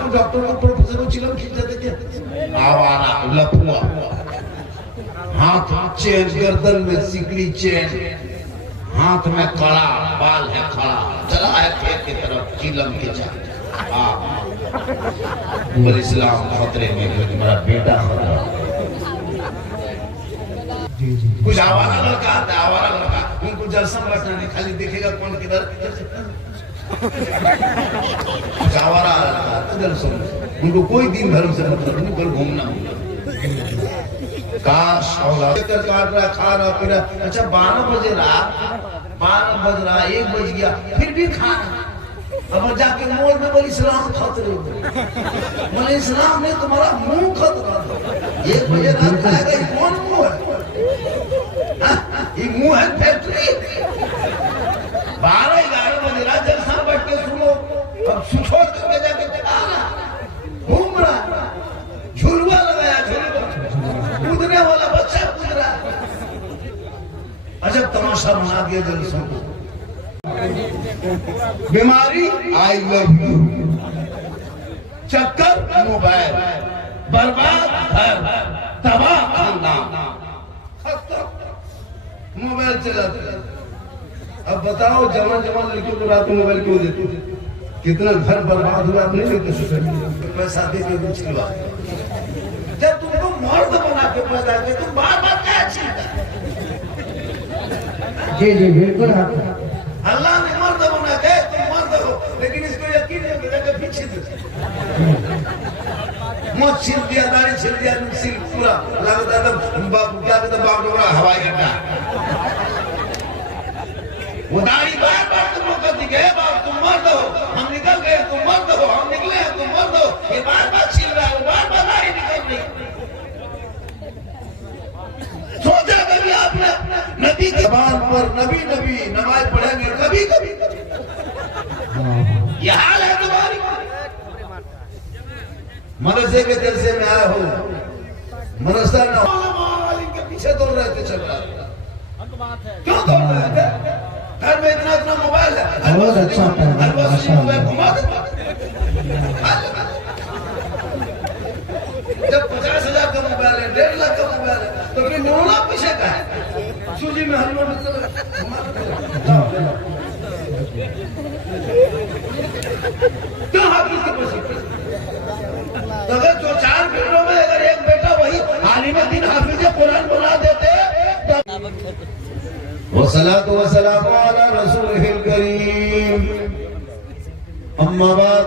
को डॉक्टर को प्रोफेसर को चिलम खींच जाते क्या आवारा लफुआ हाथ चेन गर्दन में सिकड़ी चेन हाथ में कड़ा बाल है खड़ा चला है खेत की तरफ चिलम के जा इस्लाम खतरे में मेरा बेटा खतरा कुछ आवारा लड़का आता है आवारा लड़का उनको जलसम रखना नहीं खाली देखेगा कौन किधर कुछ आवारा लड़का जलसम उनको कोई दिन भर से मतलब नहीं कल घूमना काश औलाद कर काट रहा खा रहा पी रहा अच्छा 12 बज रहा 1 बज गया फिर भी खाना अब जाके मोल में बोली इस्लाम खतरे बोले इस्लाम ने तुम्हारा मुंह खतरा 1 बजे रात खाएगा ये कौन मुंह है ये मुंह है फैक्ट्री 12-11 बजे रात जलसा बैठ के सुनो अब छोड़ करके जाके खाना घूम रहा झुलवा लगाया झुलवा कूदने वाला बच्चा कूद रहा अजब तमाशा बना दिया जलसों को बीमारी आई लव यू चक्कर मोबाइल बर्बाद घर तबाह खानदान मोबाइल चलाते अब बताओ जवान लड़कियों को रात में मोबाइल क्यों देते कितना घर बर्बाद हुआ आप नहीं लेते पैसा दे के कुछ खिलवा जब तुमको मर्द बना के पैदा किया तुम बार क्या चिंता जी बिल्कुल अल्लाह ने मर्द बना के तुम मर्द हो लेकिन इसको यकीन नहीं होता कि पीछे मुझ छिल दिया दाढ़ी छिल दिया सिल पूरा लगता था क्या कहता बाप डोरा हवाई अड्डा वो दाढ़ी बार तुमको कहती है बाप तुम मर्द हो हम निकल गए तुम मर्द हो हम निकले हैं तुम मर्द हो ये बार छिल रहा है बार दाढ़ी निकल रही सोचा कभी आपने नबी के जबान पर नबी नमाज पढ़ेंगे कभी ये हाल है तुम्हारी मदरसे के जलसे में आए हो मदरसा न के पीछे दौड़ रहे थे चल रहा क्यों दौड़ रहे थे घर में इतना मोबाइल है बहुत अच्छा मोबाइल घुमा दे जब 50,000 का मोबाइल है 1.5 लाख का मोबाइल है तो फिर 9 लाख पीछे का है सूजी में हलवा में क्यों हाफिज के पीछे तो अगर जो 4 फिल्मों में अगर एक बेटा वही आलिम दिन हाफिज कुरान बना देते वस्सलातु वस्सलामु अला रसूलिल करीम अम्मा बाद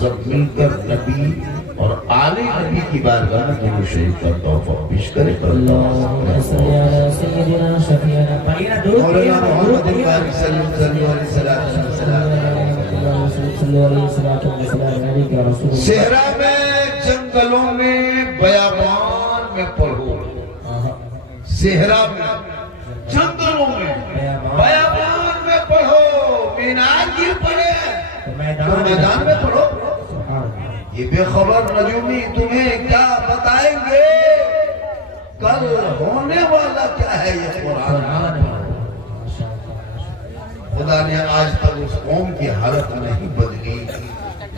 सब मिलकर नबी और आले नबी की बारगाह में दुरूद शरीफ का तोहफा पेश करें सेहरा में जंगलों में बयाबान में पढ़ो सेहरा में जंगलों में बयाबान में पढ़ो मीनार गिर पड़े तो मैदान में पढ़ो ये बेखबर नजूमी तुम्हें क्या बताएंगे कल होने वाला क्या है ये कुरान खुदा ने आज तक उस कौम की हालत नहीं बदली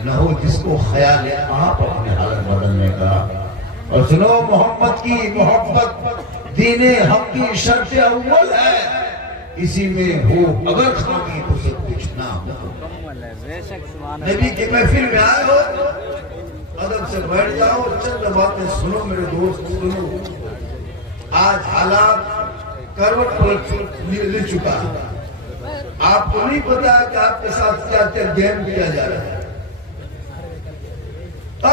न हो जिसको ख्याल है आप अपनी हालत बदलने का और सुनो मोहम्मद की मोहब्बत दीने हक की शर्त अव्वल है इसी में हो अगर खामी तो सब कुछ ना हो नबी की महफिल में आए हो अदब से बैठ जाओ चंद बातें सुनो मेरे दोस्त सुनो आज हालात करवट पलट ले चुका है आपको नहीं पता कि आपके साथ क्या क्या गेम किया जा रहा है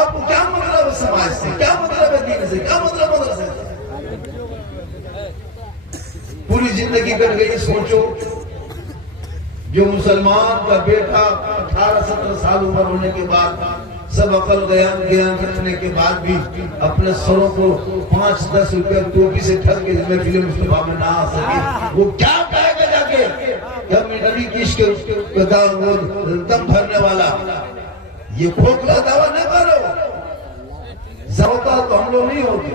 आपको क्या मतलब है समाज से क्या मतलब है दीन से क्या मतलब मदरसे से पूरी जिंदगी कट गई सोचो जो मुसलमान का बेटा 18-17 साल उम्र होने के बाद सब अकल ज्ञान रखने के बाद भी अपने सरों को 5-10 रुपया टोपी से ठग के जिसमें फिल्म मुस्तफा में ना आ सके, वो क्या कहेगा जाके जब नबी की इश्क दम भरने वाला। ये खोखला दावा न करो, होता तो हम लोग नहीं होते।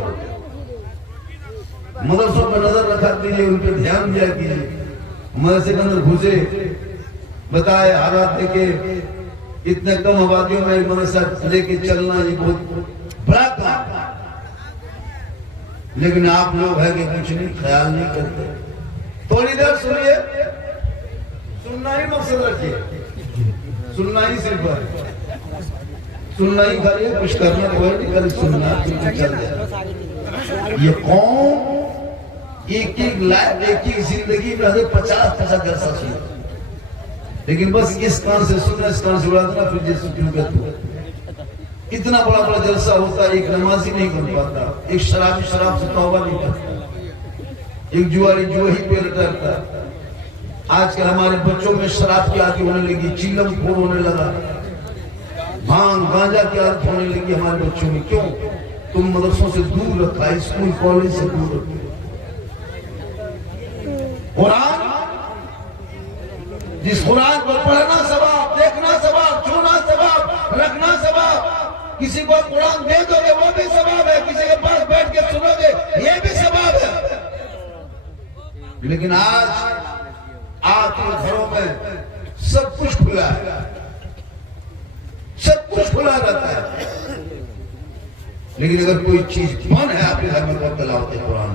मदरसों पर नजर रखा कीजिए, उन पर ध्यान दिया कीजिए। मदरसे के अंदर घुसे, बताए हालात देखे, इतने कम आबादियों में मदरसा लेके चलना ये बहुत बड़ा काम, लेकिन आप लोग है कि कुछ नहीं, ख्याल नहीं करते। थोड़ी देर सुनिए, सुनना ही मकसद रखिए, सुनना ही सिर्फ है, सुनना ही करिए, कुछ करना कोई नहीं, कल सुनना चल जाए। ये कौन एक एक लाइफ, एक एक जिंदगी में 50-50 जलसा सुना, लेकिन बस इस कान से सुनना, इस कान से उड़ा देना, फिर जैसे क्यों कहते। इतना बड़ा बड़ा जलसा होता है, एक नमाजी नहीं कर पाता, एक शराबी शराब से तौबा नहीं करता, एक जुआरी जुआ ही पे लटकता। आजकल हमारे बच्चों में शराब की आदत होने लगी, चिलम खोर होने लगा, भांग गांजा की आदत होने लगी हमारे बच्चों में। क्यों? तुम मदरसों से दूर रखा, स्कूल कॉलेज से दूर रखा। कुरान, जिस कुरान को पढ़ना सवाब, देखना सवाब, छूना सवाब, रखना सवाब। किसी को कुरान दे दोगे वो भी सवाब है, किसी के पास बैठ के सुनोगे ये भी सवाब है। लेकिन आज आपके घरों में सब कुछ खुला है, सब कुछ खुला रहता है, लेकिन अगर कोई चीज बंद है आपके घर में, तो तलावत कुरान।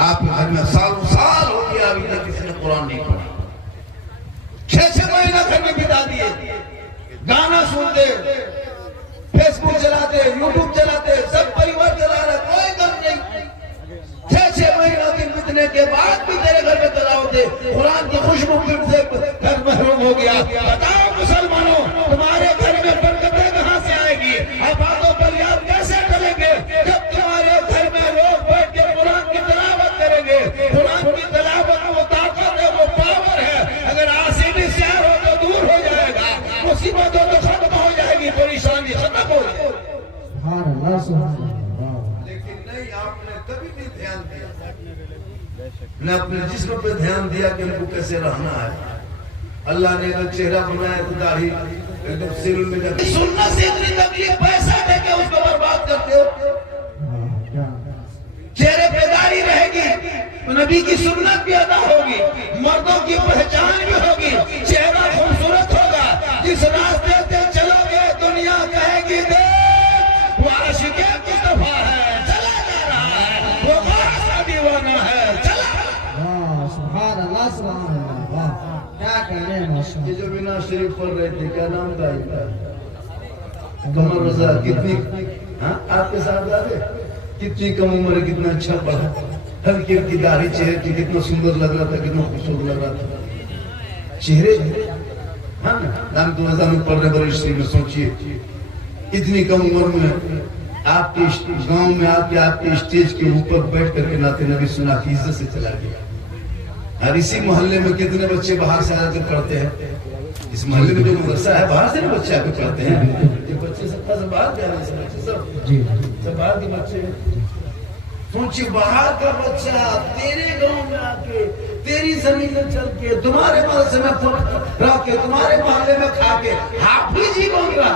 आपके घर में सालों साल हो गया अभी तक किसी ने कुरान नहीं पढ़ा, 6-6 महीना घर में बिता दिए, गाना सुनते, फेसबुक चलाते, यूट्यूब चलाते, सब परिवार चला रहे, कोई गम नहीं। 6-6 महीना दिन बीतने के बाद भी तेरे घर में तलावत कुरान की खुशबू से घर महरूम हो गया। बताओ मुसलमानों, तुम्हारे घर में बरकतें कहां से आएगी? आबादों पर याद कैसे करेंगे जब तुम्हारे घर में लोग बैठ के कुरान की तलावत करेंगे? कुरान की तलावत वो ताकत है, वो पावर है। अगर आसिमी शहर हो तो दूर हो जाएगा, मुसीबत हो तो खत्म हो जाएगी, परेशानी खत्म हो जाएगी। लेकिन नहीं, आपने कभी भी ध्यान दिया न अपने जिस्म पे ध्यान दिया कि उनको कैसे रहना है। अल्लाह ने अगर चेहरा बनाया तो दाढ़ी एकदम सिर में जाती। सुन्नत से इतनी तकलीफ, पैसा देके उसको बर्बाद करते हो। चेहरे पे दाढ़ी रहेगी तो नबी की सुन्नत भी अदा होगी, मर्दों की पहचान भी होगी, चेहरा खूबसूरत होगा। जिस रास्ते से चलोगे दुनिया कहेगी देख वो आशिक़े मुस्तफा है, चला जा रहा है, वो खासा दीवाना है, चला। सुभान अल्लाह, सुभान अल्लाह, क्या कहने हैं। ये जो बिना शरीफ पढ़ रहे थे, क्या नाम था इनका? कमर रजा। कितनी आपके साथ दादे, कितनी कम उम्र, कितना अच्छा पढ़ा, हल्की हल्की दाढ़ी, चेहरे की कितना सुंदर लग रहा था, कितना खूबसूरत लग रहा था चेहरे। हाँ, नाम तो रजा में पढ़ रहे बड़े श्री में। सोचिए इतनी कम उम्र में आपके गांव में आके आपके स्टेज के ऊपर बैठ करके नाते नबी सुना की इज्जत से चला गया। और इसी मोहल्ले में कितने बच्चे बाहर से आकर पढ़ते हैं। इस मोहल्ले में जो मदरसा है बाहर से भी बच्चे आकर पढ़ते हैं। ये बच्चे सब बाहर जा रहे हैं, सब बाहर के बच्चे। सोचिए बाहर का बच्चा तेरे गांव में आके, तेरी जमीन में चल के, तुम्हारे मदरसे में रह के, तुम्हारे मोहल्ले में खा के हाफिज ही बन रहा,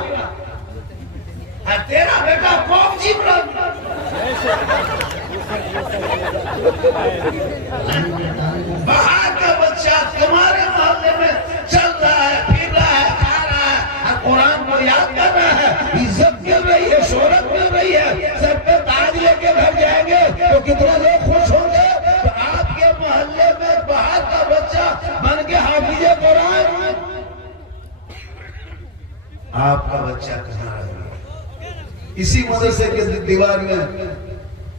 तेरा बेटा कौन जी बन। बाहर का बच्चा तुम्हारे मोहल्ले में चल रहा है, फिर रहा है, खा रहा है, कुरान को याद कर रहा है, इज्जत मिल रही है, शोहरत मिल रही है, सर पे ताज लेके घर जाएंगे तो कितने लोग खुश होंगे। तो आपके मोहल्ले में बाहर का बच्चा बन के हाफिज़े कुरान, आपका बच्चा कहाँ रहेगा? इसी मदरसे के दीवार में,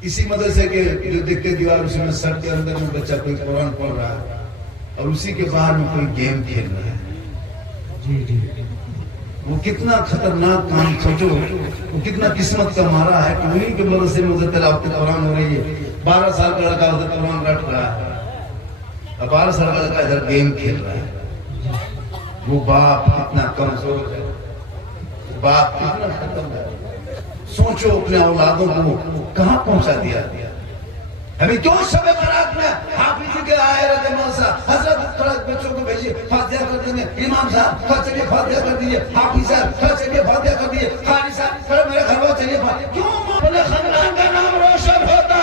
इसी मदरसे के जो दिखते दीवार, उसमें सर के अंदर में बच्चा कोई कुरान पढ़ रहा है और उसी के बाहर में कोई गेम खेल रहा है। वो कितना खतरनाक काम, सोचो वो कितना किस्मत का मारा है कि उन्हीं के मदरसे में उधर तिलावत कुरान हो रही है। 12 साल का लड़का उधर कुरान रट रहा है और 12 साल का लड़का इधर गेम खेल रहा है। वो बाप कितना कमजोर है, बाप कितना खत्म है। सोचो अपने औलादों को कहां पहुंचा दिया। अभी क्यों शब बारात में हाफिज के आए रहते मौसा हजरत थोड़ा बच्चों को भेजिए फातिहा कर देंगे, इमाम साहब थोड़ा चलिए फातिहा कर दीजिए, हाफिज साहब थोड़ा चलिए फातिहा कर दीजिए, खाली साहब थोड़ा मेरे घर में चलिए फातिहा। क्यों अपने खानदान का नाम रोशन होता,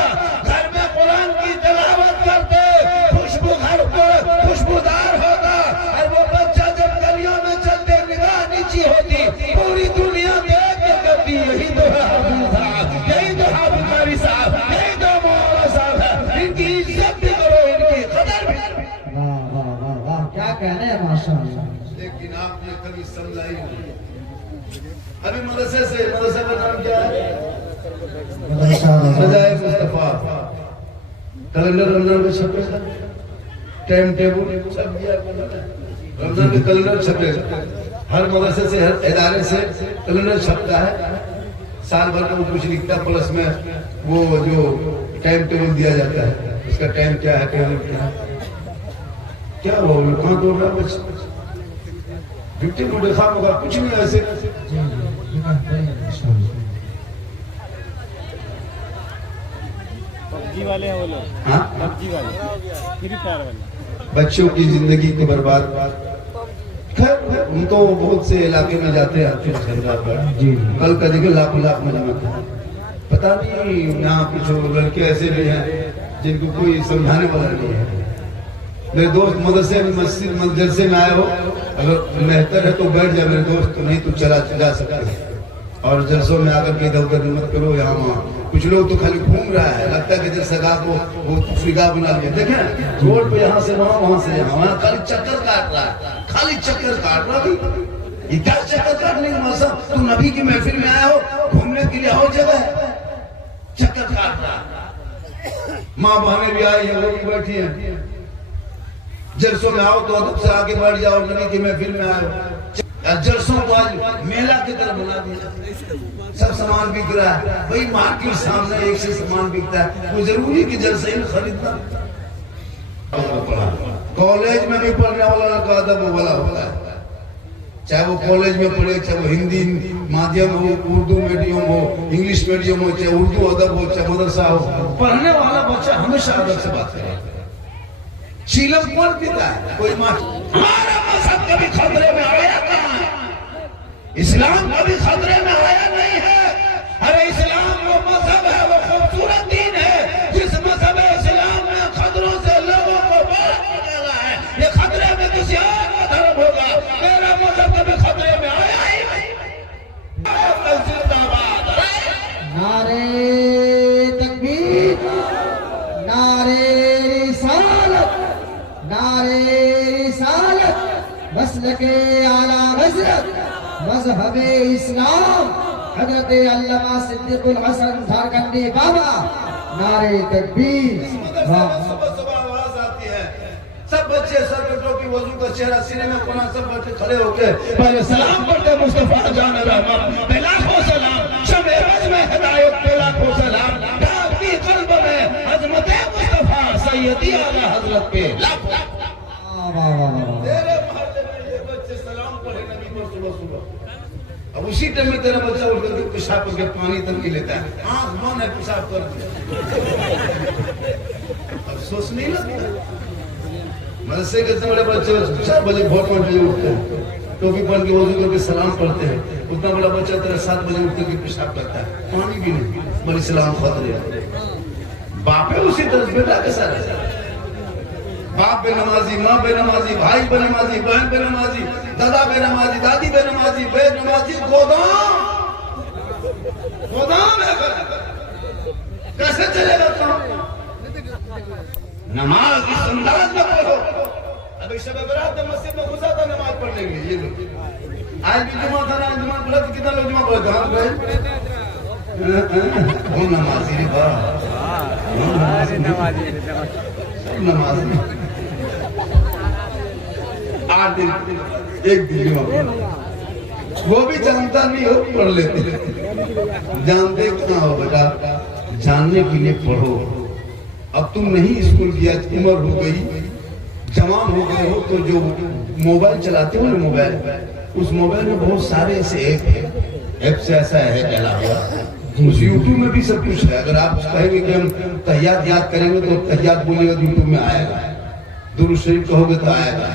घर में कुरान की तिलावत करते, खुशबू घर पर खुशबूदार होता, और वो बच्चा जब गलियों में चलते निगाह नीची होती, पूरी दुनिया देख के कहती यही तो है हाफिज साहब, यही तो हाफिज कारी साहब, यही तो मौला साहब है। इनकी इज्जत भी करो, इनकी कदर भी करो। वाह वाह वाह वाह, क्या कहने हैं माशाअल्लाह। लेकिन आपने कभी समझा ही नहीं। अभी मदरसे का नाम क्या है? सजाए मुस्तफा। कैलेंडर रमजान में छपे, टाइम टेबल सब दिया, रमजान के कैलेंडर छपे, हर मदरसे से हर इदारे से कैलेंडर छपता है, साल भर का वो कुछ लिखता है, प्लस में वो जो टाइम टेबल दिया जाता है, उसका टाइम क्या है, टेबल क्या है, क्या वो कहाँ दौड़ रहा है बच्चा, विक्टिम को देखा होगा, कुछ नहीं ऐसे। पबजी वाले हैं वो लोग, हाँ, पबजी वाले, फ्री फायर वाले, बच्चों की जिंदगी को बर्बाद। खैर उनको बहुत से इलाके में जाते हैं जी, कल का जगह लाख मजमत है। पता नहीं यहाँ कुछ लड़के ऐसे भी हैं जिनको कोई समझाने वाला नहीं है। मेरे दोस्त मदरसे में मस्जिद मदरसे में आए हो, अगर बेहतर है तो बैठ जाए मेरे दोस्त, तो नहीं तो चला जा सकता है। और जलसों में आकर के इधर उधर मत करो, यहाँ वहाँ। कुछ लोग तो खाली घूम रहा है, लगता है कि जैसे वो फिगा बना लिया। देखें रोड पे यहाँ से वहाँ, वहाँ से यहाँ, वहाँ खाली चक्कर काट रहा है, खाली चक्कर काट रहा है। ये क्या चक्कर काटने का मौसम? तुम नबी की महफिल में आए हो, घूमने के लिए और जगह है, चक्कर काट रहा है। माँ बहनें भी आई है, वो भी बैठी है। जलसों में आओ तो अदब से आगे बढ़ जाओ, नबी की महफिल में आओ। जलसों को आज मेला की तरह बना दिया, सब सामान बिक रहा है। भाई मार्केट सामने एक से सामान बिकता है, कोई जरूरी कि जलसे ही खरीदना। कॉलेज में भी पढ़ने वाला का अदब वाला होता है, चाहे वो कॉलेज में पढ़े, चाहे वो हिंदी माध्यम हो, उर्दू मीडियम हो, इंग्लिश मीडियम हो, चाहे उर्दू अदब हो, चाहे मदरसा हो, पढ़ने वाला बच्चा हमेशा अदब से बात करे। शीलम कौन पीता है? कोई हमारा मजहब कभी खतरे में आया कहाँ है? इस्लाम कभी खतरे में आया नहीं है। अरे इस्लाम वो मजहब है, वो खूबसूरत दीन है, जिस मजहब इस्लाम में खतरों से लोगों को बाहर निकाला है। ये खतरे में किसी और का धर्म होगा, मेरा मजहब कभी खतरे में आया ही नहीं। नारे तकबीर, नारे रिसालत, नारे रिसालत, मसलके आला हज़रत मज़हब इस्लाम हज़रत अल्लामा सिद्दीक़ुल हसन झारखंडी बाबा। नारे तकबीर। सब बच्चे सर पे टोपी, वजू का चेहरा, सीने में कोना, सब बच्चे खड़े होके पहले सलाम पढ़ते मुस्तफा जान रहमत पे लाखों सलाम, शब-ए रोज़ में हिदायत पे लाखों सलाम, आपकी कल्ब में अज़मत मुस्तफा सैयदी आला हज़रत पे लाखों। तेरे मोहल्ले में ये बच्चे सलाम पढ़े नबी को सुबह सुबह, अब उसी टाइम में तेरा बच्चा उठ करके पेशाब करके पानी तक नहीं लेता है, आँख बंद है पेशाब कर दिया। अफसोस नहीं लगता? मदरसे के बड़े बच्चे 4 बजे भोर 5 बजे उठते हैं, टोपी पहन के वजू करके सलाम पढ़ते हैं। उतना बड़ा बच्चा तेरा 7 बजे उठ करके पेशाब करता है, पानी भी नहीं, बड़ी सलाम खतरे। बापे उसी तरह बेटा कैसा रहता है? बाप बेनमाजी, माँ बेनमाजी, भाई बेनमाजी, बहन बेनमाजी, दादा बेनमाजी, दादी बेनमाजी, बेनमाजी गोदाम है। कैसे चलेगा काम? नमाज इस अंदाज में पढ़ो। अभी शब बरात में मस्जिद में घुसा था नमाज पढ़ने के लिए, ये लोग आज भी जुमा था ना, जुमा पढ़ा तो कितना लोग जुमा पढ़े थे? हाँ भाई वो नमाजी रे बा, नमाज 8 दिन 1 दिन जुमा, वो भी जानता नहीं हो, पढ़ लेते। जानते कहाँ हो बेटा? जानने के लिए पढ़ो। अब तुम नहीं स्कूल गया, उम्र हो गई, जवान हो गए हो, तो जो मोबाइल चलाते हो ना, मोबाइल, उस मोबाइल में बहुत सारे ऐसे ऐप है ऐप से ऐसा है क्या हुआ। उस यूट्यूब में भी सब कुछ है। अगर आप कहेंगे कि हम तहियात याद करेंगे तो तहियात बोलिएगा तो यूट्यूब में आएगा, दुरूद शरीफ कहोगे तो आएगा,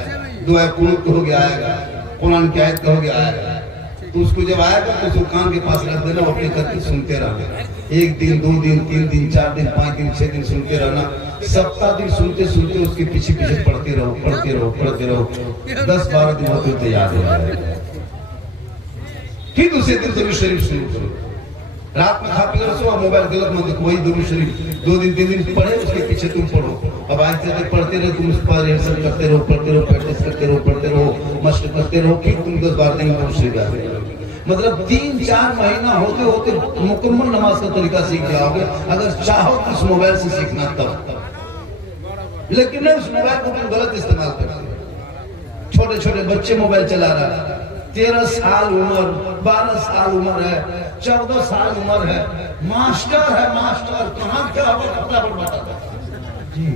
दुआ कुनूत कहोगे आएगा, कुरान की आयत कहोगे आएगा। तो उसको जब आएगा तो उसको कान के पास रख देना, अपने करके सुनते रहना। 1 दिन 2 दिन 3 दिन 4 दिन 5 दिन 6 दिन सुनते रहना। सप्ताह दिन सुनते सुनते उसके पीछे पीछे पढ़ते रहो पढ़ते रहो पढ़ते रहो। 10-12 दिन होते होते याद हो जाएगा। फिर दूसरे दिन दुरूद शरीफ शुरू करो। रात में खा पी कर सो, मोबाइल गलत मत देखो, वही दुरूद शरीफ 2 दिन 3 दिन पढ़े, उसके पीछे तुम पढ़ो। अब आज से पढ़ते रहो, तुम उस पर रिहर्सल करते रहो पढ़ते रहो, प्रैक्टिस करते रहो पढ़ते रहो, मशक करते रहो। फिर तुम 10-12 दिन दुरूद शरीफ याद करोगे। मतलब 3-4 महीना होते होते मुकम्मल नमाज का तरीका सीख जाओगे, अगर चाहो तो उस मोबाइल से सीखना तब। लेकिन नहीं, उस मोबाइल को तुम गलत इस्तेमाल करते। छोटे छोटे बच्चे मोबाइल चला रहा है, 13 साल उम्र, 12 साल उम्र है, 14 साल उम्र है, मास्टर है मास्टर। कहाँ क्या होगा फटाफट बताता जी।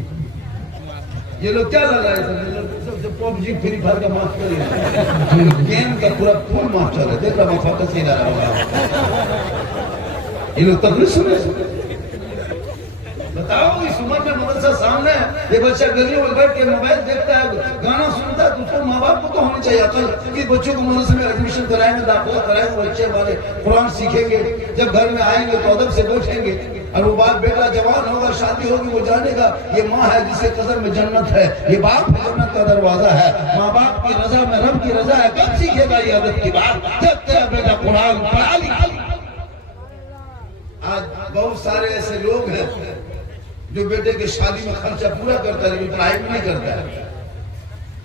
ये लोग क्या लगा है, पबजी फ्री फायर का मास्टर है, गेम का पूरा फुल मास्टर है। देख रहा फोकस ही रहा होगा। ये लोग तब नहीं सुने। बताओ, इस उम्र में मदरसा सामने ये बच्चा गली में बैठ के मोबाइल देखता है, गाना सुनता है, तो उसको माँ बाप को तो होनी चाहिए अकल कि बच्चों को मदरसे में एडमिशन कराएंगे, दाखिला कराएंगे, बच्चे वाले कुरान सीखेंगे। जब घर में आएंगे तो अदब से बैठेंगे, और वो बाप बेटा जवान होगा, शादी होगी, वो जानेगा ये माँ है जिसके कदम में जन्नत है, ये बाप जन्नत का दरवाजा है। माँ बाप की रजा में रब की रजा है। कब सीखेगा ये अदब की बात? जब तेरा बेटा कुरान पढ़ा लिखा। आज बहुत सारे ऐसे लोग हैं जो बेटे के शादी में खर्चा पूरा करता है, लेकिन पढ़ाई में नहीं करता है।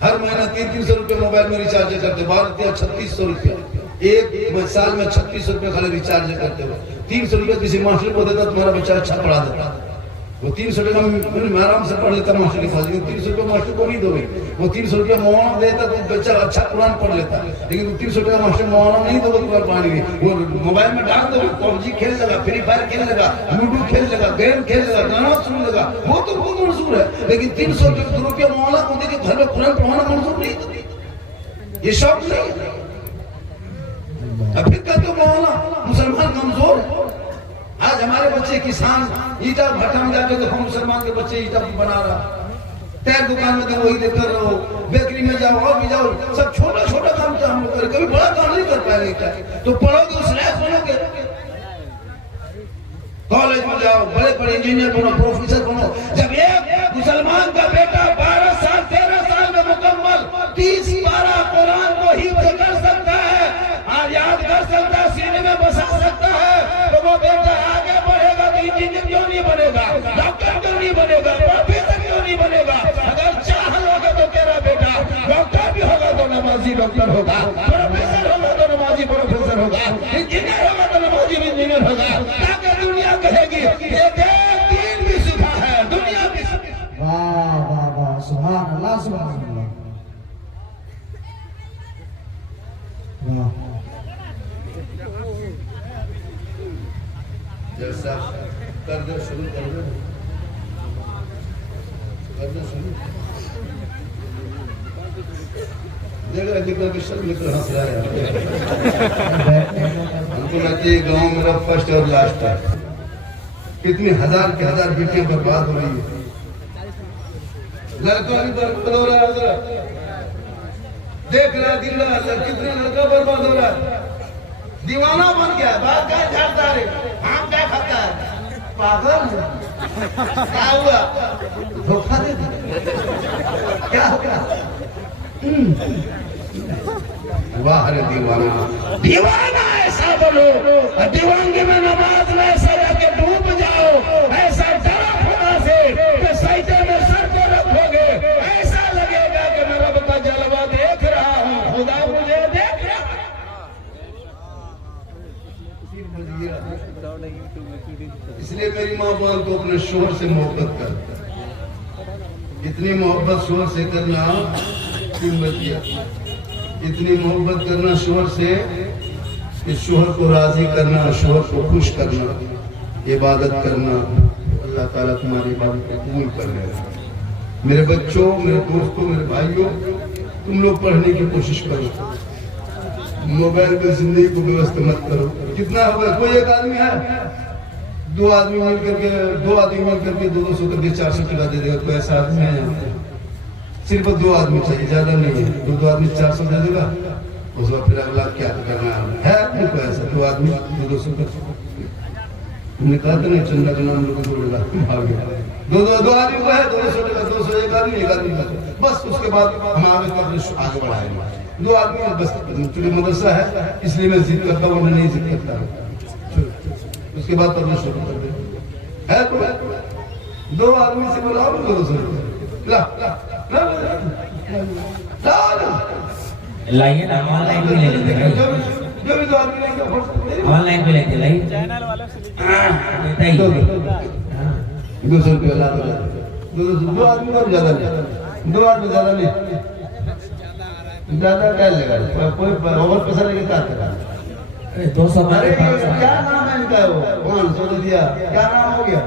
हर महीना 300-300 रुपए मोबाइल में रिचार्ज करते, 12-3600 रुपया। एक साल में 3600 रुपए खाली रिचार्ज करते हो। 300 रुपए किसी मास्टर को देता, तुम्हारा बच्चा अच्छा पढ़ा देता। वो 300 रुपये में आराम से पढ़ लेता मास्टर के पास, लेकिन 300 रुपये मास्टर को नहीं दोगे। वो 300 रुपये मौलाना देता तो बच्चा अच्छा कुरान पढ़ लेता, लेकिन 300 रुपये मास्टर मौलाना नहीं दोगे कुरान पढ़ने के। वो मोबाइल में डाल दो, पबजी खेल लगा, फ्री फायर खेल लगा, लूडो खेल लगा, गेम खेल लगा, गाना सुन लगा, वो तो बहुत मंजूर है। लेकिन 300 रुपये मौलाना को देके घर में कुरान पढ़ाना मंजूर नहीं, ये शौक नहीं है। फिर कहते हो मौलाना मुसलमान कमजोर है। आज हमारे बच्चे किसान ईटा भट्टा में जाके देखो, मुसलमान के बच्चे ईटा बना रहा, टायर दुकान में वही देख कर रहो, बेकरी में जाओ और भी जाओ, सब छोटा छोटा काम तो हम लोग करें, कभी बड़ा काम नहीं कर पाएंगे। तो पढ़ोगे उस लायक बनोगे, कॉलेज में जाओ, बड़े बड़े इंजीनियर बनो, प्रोफेसर बनो। जब एक मुसलमान का बेटा 12 साल 13 साल में मुकम्मल 30-12 कुरान को हिफ्ज़ कर सकता है और याद कर सकता है, सीने में बसा सकता है, तो वो बेटा आगे बढ़ेगा तो इंजीनियर क्यों नहीं बनेगा, डॉक्टर क्यों नहीं बनेगा, प्रोफेसर क्यों नहीं बनेगा। अगर चाह लोगे तो तेरा बेटा डॉक्टर भी होगा तो नमाजी डॉक्टर होगा, प्रोफेसर होगा तो नमाजी प्रोफेसर होगा, इंजीनियर होगा तो नमाजी इंजीनियर होगा। ताकि दुनिया कहेगी ये दीन भी सीखा है, दुनिया भी। वाह वाह वाह, सुभान अल्लाह सुभान अल्लाह। वाह, जैसा कर दो शुरू कर दो शुरू। देख रहे कितना विश्व मित्र हंस रहा है। हमको लगता है गाँव मेरा फर्स्ट और लास्ट है। कितनी हजार के हजार बेटियां बर्बाद हो रही है। लड़का भी बर्बाद हो रहा है, देख रहा दिन कितने लड़का बर्बाद हो रहा है, दीवाना बन गया। बात क्या झाड़ता है, आम क्या खाता है, पागल क्या हुआ, धोखा दे क्या होगा। वाह रे दीवाना, दीवाना ऐसा बनो, दीवानगी में नमाज में ऐसा जाके डूब जाओ, ऐसा डरा खुदा से कि सजदे में सर को रखोगे, ऐसा लगेगा कि मैं रब का जलवा देख रहा हूँ, खुदा मुझे देख रहा है। इसलिए मेरी माँ बाप को अपने शोर से मोहब्बत कर, इतनी मोहब्बत शोर से करना इतनी मोहब्बत करना शोहर से कि शोहर को राजी करना, शोहर को खुश करना, इबादत करना। अल्लाह ताला तुम्हारी इबादत को कबूल कर लेगा। मेरे बच्चों, मेरे दोस्तों, मेरे भाइयों, तुम लोग पढ़ने की कोशिश करो। मोबाइल पे जिंदगी को व्यस्त मत करो। कितना होगा? कोई एक आदमी है, दो आदमी मिल करके 200 करके 400 टका दे देगा। कोई ऐसा आदमी है यहाँ पे? सिर्फ 2 आदमी चाहिए, ज्यादा नहीं है। 2 आदमी 400 दे देगा, उसके बाद फिर अगला क्या करना है? अपने को ऐसा 2 आदमी 200 कर हमने कहा था नहीं, चंदा का नाम लोगों को बोला दो आदमी को है 200 टका, 200 एक आदमी का बस। उसके बाद हम आगे बढ़ाएंगे। 2 आदमी बस, चूंकि मदरसा है इसलिए मैं जिद करता हूँ, मैं नहीं जिद करता। उसके बाद पढ़ना शुरू कर दे है तो 2 आदमी से बोला 200 ला लाइए ना, ऑनलाइन भी ले लेते भाई, जो भी 2 आदमी लेंगे ऑनलाइन भी लेते भाई, चैनल वालों से देता ही है। 200 रुपया ला 2 आदमी और ज्यादा नहीं, 2 आदमी ज्यादा नहीं, ज्यादा क्या लेगा? कोई और पैसा लेके क्या करेगा? 200 अरे मारे 500 क्या नाम है इनका? वो 500 तो दिया, क्या नाम हो गया?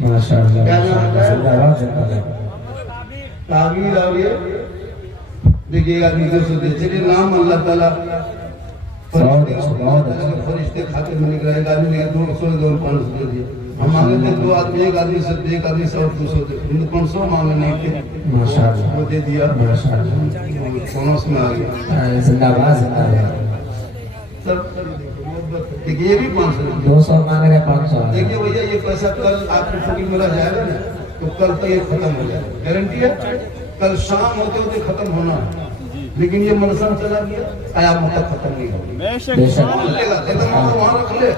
माशाअल्लाह, क्या नाम है? जिंदाबाद जिंदाबाद। ताबीर और ये देखिए आदमी 200 दे। चलिए नाम अल्लाह ताला फरिश्ते खाते में निकला। एक आदमी ने 200 500 दे दिए। हम मांगे थे 2 आदमी, एक आदमी से 200 दे, 500 मांगे नहीं थे, माशाअल्लाह, वो दे दिया। माशाअल्लाह, बोनस में आ गया। जिंदाबाद जिंदाबाद। देखिए ये भी 500 दे। 200 मांग रहे 500। देखिए भैया ये पैसा कल आपको फकीर में रह जाएगा ना, तो कल तक ये खत्म हो जाएगा, गारंटी है। कल शाम होते होते खत्म होना है, लेकिन ये मनसा चला गया, कयामत तक खत्म नहीं होगी। बेशक। वहाँ रख ले,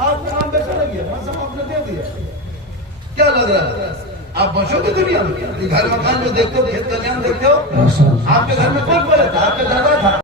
आपका नाम बेचा लग गया, मनसा आपने दे दिया। क्या लग रहा है? आप बचोगे दुनिया में? घर मकान जो देखते हो, खेत कल्याण देखते हो, माशाअल्लाह। आपके घर में कौन पड़े था? आपके दादा था।